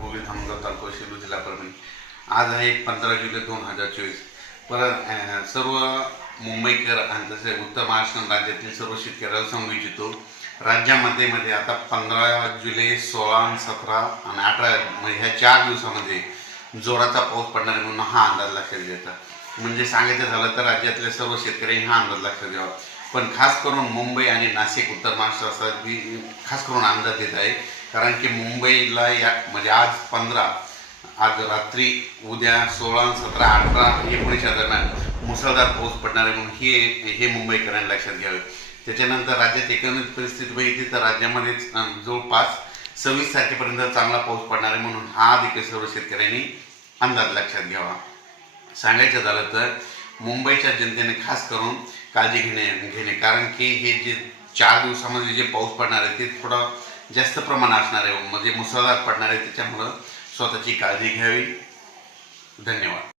गोविंद धामगाव तालुका सेलू जिल्हा परभणी आज आहे पंधरा जुलै दोन हजार चोवीस परत सर्व मुंबईकर आणि तसे उत्तर महाराष्ट्र राज्यातील सर्व शेतकऱ्याला सांगू इच्छितो राज्यामध्ये मध्ये आता पंधरा जुलै सोळा सतरा आणि अठरा म्हणजे ह्या चार दिवसामध्ये जोराचा पाऊस पडणार म्हणून हा अंदाज लक्षात घ्यायचा म्हणजे सांगायचं झालं तर राज्यातल्या सर्व शेतकऱ्यांनी हा अंदाज लक्षात घ्यावा. पण खास करून मुंबई आणि नाशिक उत्तर महाराष्ट्रात असा खास करून अंदाज देत आहे. कारण की मुंबईला या म्हणजे आज पंधरा आज रात्री उद्या सोळा सतरा अठरा एकोणीसच्या दरम्यान मुसळधार पाऊस पडणार आहे म्हणून हे हे मुंबईकरांनी लक्षात घ्यावे. त्याच्यानंतर राज्यात एकंदरीत परिस्थिती बघितली तर राज्यामध्ये जवळपास सव्वीस तारखेपर्यंत चांगला पाऊस पडणार आहे म्हणून हा देखील सर्व शेतकऱ्यांनी अंदाज लक्षात घ्यावा. सांगायचं झालं तर मुंबईच्या जनतेने खास करून काळजी घेणे घेणे. कारण की हे जे चार दिवसामध्ये जे पाऊस पडणार आहे ते थोडं जास्त प्रमाणात असणार आहे. म्हणजे मुसळधार पडणार आहे त्याच्यामुळं स्वतःची काळजी घ्यावी. धन्यवाद.